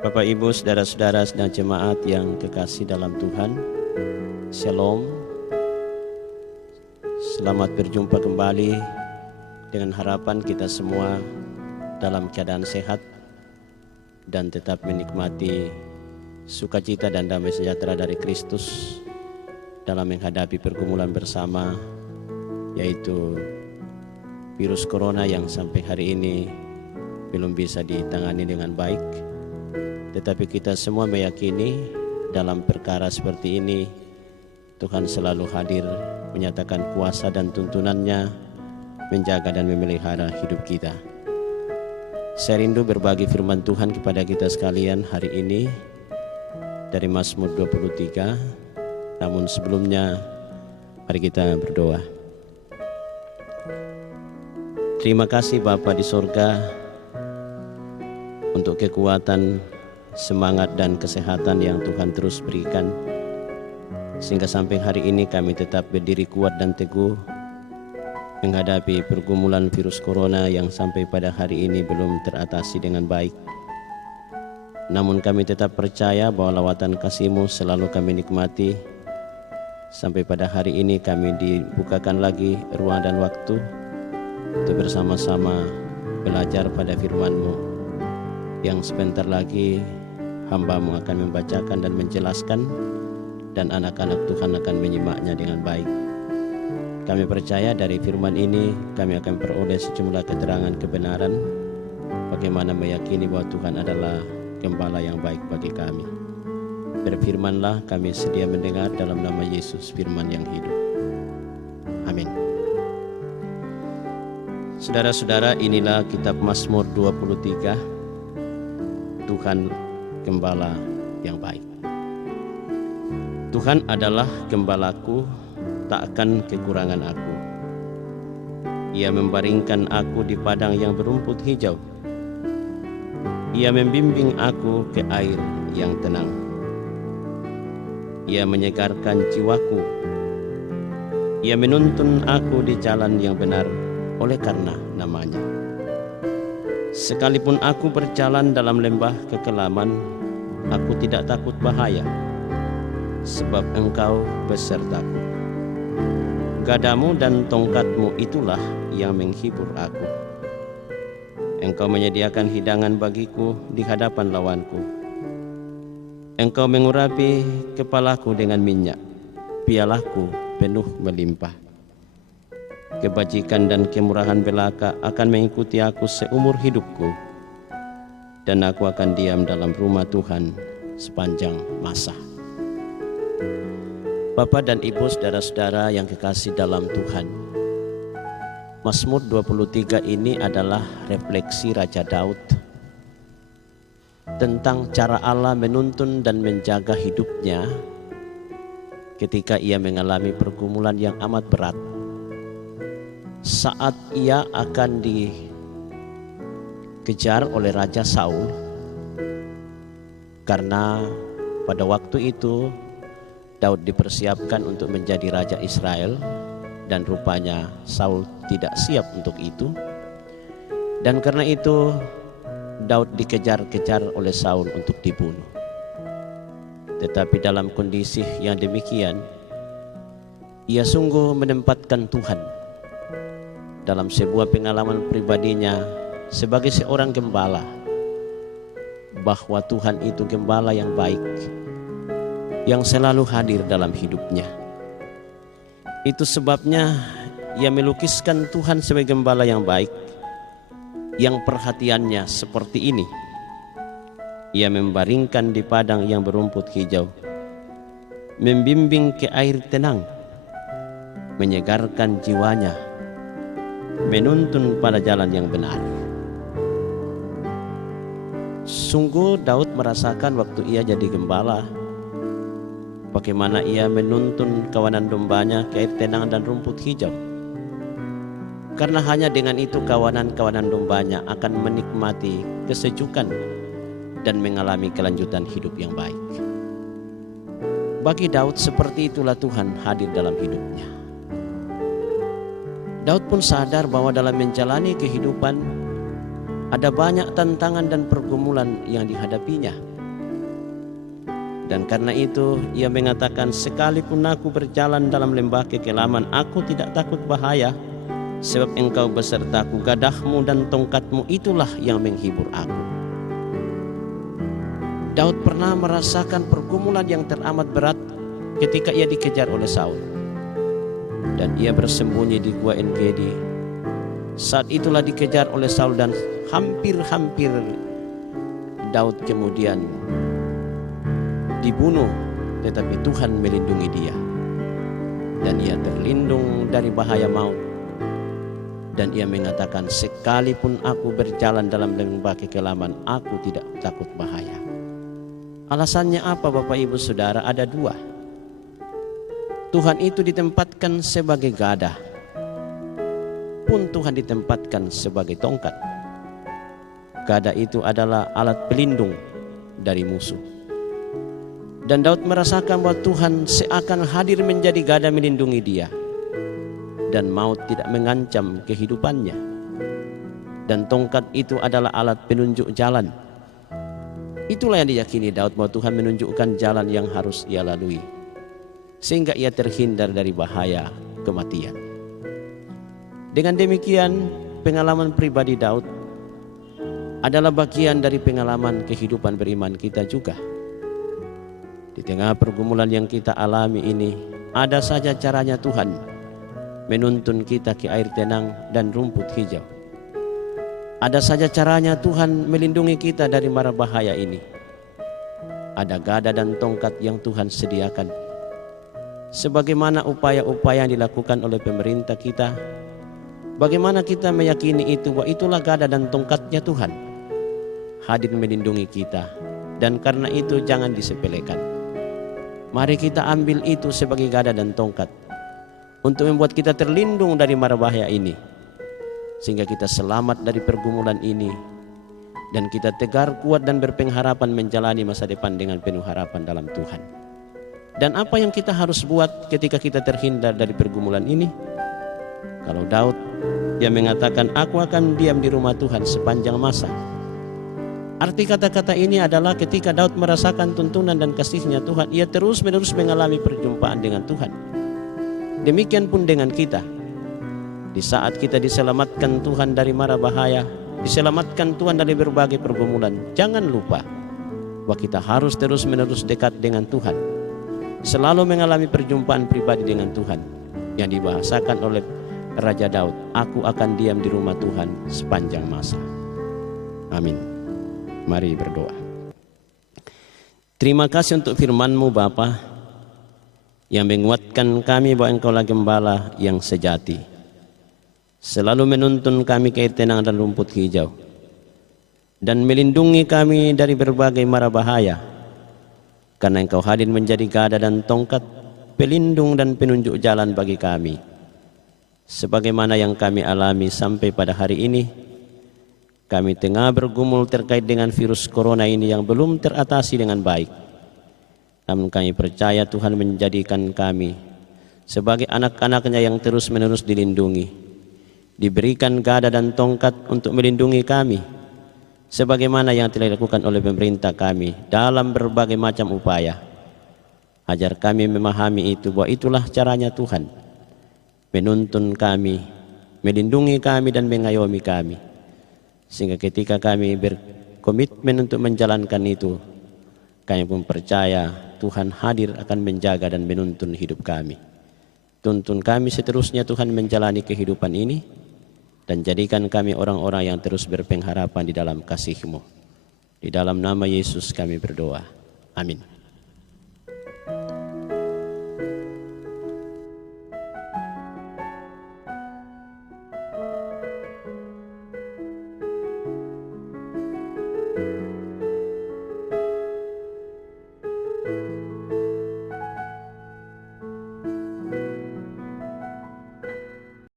Bapak, Ibu, saudara-saudara dan jemaat yang kekasih dalam Tuhan, Shalom. Selamat berjumpa kembali dengan harapan kita semua dalam keadaan sehat dan tetap menikmati sukacita dan damai sejahtera dari Kristus dalam menghadapi pergumulan bersama, yaitu virus corona yang sampai hari ini belum bisa ditangani dengan baik. Tetapi kita semua meyakini dalam perkara seperti ini Tuhan selalu hadir, menyatakan kuasa dan tuntunannya, menjaga dan memelihara hidup kita. Saya rindu berbagi firman Tuhan kepada kita sekalian hari ini dari Mazmur 23. Namun sebelumnya mari kita berdoa. Terima kasih Bapa di sorga untuk kekuatan, semangat dan kesehatan yang Tuhan terus berikan, sehingga sampai hari ini kami tetap berdiri kuat dan teguh menghadapi pergumulan virus corona yang sampai pada hari ini belum teratasi dengan baik. Namun kami tetap percaya bahwa lawatan kasih-Mu selalu kami nikmati. Sampai pada hari ini kami dibukakan lagi ruang dan waktu untuk bersama-sama belajar pada firman-Mu yang sebentar lagi hamba-Mu akan membacakan dan menjelaskan, dan anak-anak Tuhan akan menyimaknya dengan baik. Kami percaya dari firman ini kami akan peroleh sejumlah keterangan kebenaran bagaimana meyakini bahwa Tuhan adalah gembala yang baik bagi kami. Berfirmanlah, kami sedia mendengar dalam nama Yesus, firman yang hidup. Amin. Saudara-saudara, inilah kitab Mazmur 23. Tuhan gembala yang baik. Tuhan adalah gembalaku, tak akan kekurangan aku. Ia membaringkan aku di padang yang berumput hijau. Ia membimbing aku ke air yang tenang. Ia menyegarkan jiwaku. Ia menuntun aku di jalan yang benar oleh karena namanya. Sekalipun aku berjalan dalam lembah kekelaman, aku tidak takut bahaya, sebab Engkau besertaku. Gadamu dan tongkatmu itulah yang menghibur aku. Engkau menyediakan hidangan bagiku di hadapan lawanku. Engkau mengurapi kepalaku dengan minyak, pialaku penuh melimpah. Kebajikan dan kemurahan belaka akan mengikuti aku seumur hidupku, dan aku akan diam dalam rumah Tuhan sepanjang masa. Bapak dan Ibu, saudara-saudara yang kekasih dalam Tuhan, Mazmur 23 ini adalah refleksi Raja Daud tentang cara Allah menuntun dan menjaga hidupnya ketika ia mengalami pergumulan yang amat berat. Saat ia akan dikejar oleh Raja Saul, karena pada waktu itu Daud dipersiapkan untuk menjadi Raja Israel, dan rupanya Saul tidak siap untuk itu. Dan karena itu Daud dikejar-kejar oleh Saul untuk dibunuh. Tetapi dalam kondisi yang demikian, ia sungguh menempatkan Tuhan dalam sebuah pengalaman pribadinya sebagai seorang gembala, bahwa Tuhan itu gembala yang baik yang selalu hadir dalam hidupnya. Itu sebabnya ia melukiskan Tuhan sebagai gembala yang baik, yang perhatiannya seperti ini. Ia membaringkan di padang yang berumput hijau, membimbing ke air tenang, menyegarkan jiwanya, menuntun pada jalan yang benar. Sungguh Daud merasakan waktu ia jadi gembala, bagaimana ia menuntun kawanan dombanya ke air tenang dan rumput hijau. Karena hanya dengan itu kawanan-kawanan dombanya akan menikmati kesejukan dan mengalami kelanjutan hidup yang baik. Bagi Daud seperti itulah Tuhan hadir dalam hidupnya. Daud pun sadar bahwa dalam menjalani kehidupan ada banyak tantangan dan pergumulan yang dihadapinya. Dan karena itu ia mengatakan, sekalipun aku berjalan dalam lembah kekelaman, aku tidak takut bahaya, sebab engkau besertaku, gadahmu dan tongkatmu itulah yang menghibur aku. Daud pernah merasakan pergumulan yang teramat berat ketika ia dikejar oleh Saul. Dan ia bersembunyi di gua En-Gedi. Saat itulah dikejar oleh Saul dan hampir-hampir Daud kemudian dibunuh, tetapi Tuhan melindungi dia. Dan ia terlindung dari bahaya maut. Dan ia mengatakan, sekalipun aku berjalan dalam lembah kekelaman, aku tidak takut bahaya. Alasannya apa Bapak Ibu Saudara? Ada dua. Tuhan itu ditempatkan sebagai gadah, pun Tuhan ditempatkan sebagai tongkat. Gadah itu adalah alat pelindung dari musuh. Dan Daud merasakan bahwa Tuhan seakan hadir menjadi gadah melindungi dia. Dan maut tidak mengancam kehidupannya. Dan tongkat itu adalah alat penunjuk jalan. Itulah yang diyakini Daud, bahwa Tuhan menunjukkan jalan yang harus ia lalui, sehingga ia terhindar dari bahaya kematian. Dengan demikian, pengalaman pribadi Daud adalah bagian dari pengalaman kehidupan beriman kita juga. Di tengah pergumulan yang kita alami ini, ada saja caranya Tuhan menuntun kita ke air tenang dan rumput hijau. Ada saja caranya Tuhan melindungi kita dari mara bahaya ini. Ada gadah dan tongkat yang Tuhan sediakan. Sebagaimana upaya-upaya yang dilakukan oleh pemerintah kita, bagaimana kita meyakini itu, bahwa itulah gadah dan tongkatnya Tuhan hadir melindungi kita. Dan karena itu jangan disepelekan. Mari kita ambil itu sebagai gadah dan tongkat untuk membuat kita terlindung dari mara bahaya ini, sehingga kita selamat dari pergumulan ini, dan kita tegar, kuat dan berpengharapan menjalani masa depan dengan penuh harapan dalam Tuhan. Dan apa yang kita harus buat ketika kita terhindar dari pergumulan ini? Kalau Daud, dia mengatakan, aku akan diam di rumah Tuhan sepanjang masa. Arti kata-kata ini adalah ketika Daud merasakan tuntunan dan kasih-Nya Tuhan, ia terus-menerus mengalami perjumpaan dengan Tuhan. Demikian pun dengan kita. Di saat kita diselamatkan Tuhan dari mara bahaya, diselamatkan Tuhan dari berbagai pergumulan, jangan lupa bahwa kita harus terus-menerus dekat dengan Tuhan, selalu mengalami perjumpaan pribadi dengan Tuhan yang dibahasakan oleh Raja Daud, aku akan diam di rumah Tuhan sepanjang masa. Amin. Mari berdoa. Terima kasih untuk firman-Mu Bapa, yang menguatkan kami bahwa Engkaulah gembala yang sejati, selalu menuntun kami ke air tenang dan rumput hijau, dan melindungi kami dari berbagai mara bahaya, karena Engkau hadir menjadi gadah dan tongkat, pelindung dan penunjuk jalan bagi kami. Sebagaimana yang kami alami sampai pada hari ini, kami tengah bergumul terkait dengan virus corona ini yang belum teratasi dengan baik. Namun kami percaya Tuhan menjadikan kami sebagai anak-anak-Nya yang terus-menerus dilindungi, diberikan gadah dan tongkat untuk melindungi kami, sebagaimana yang telah dilakukan oleh pemerintah kami dalam berbagai macam upaya. Ajar kami memahami itu, bahwa itulah caranya Tuhan menuntun kami, melindungi kami dan mengayomi kami, sehingga ketika kami berkomitmen untuk menjalankan itu, kami pun percaya Tuhan hadir akan menjaga dan menuntun hidup kami. Tuntun kami seterusnya Tuhan menjalani kehidupan ini, dan jadikan kami orang-orang yang terus berpengharapan di dalam kasih-Mu. Di dalam nama Yesus kami berdoa. Amin.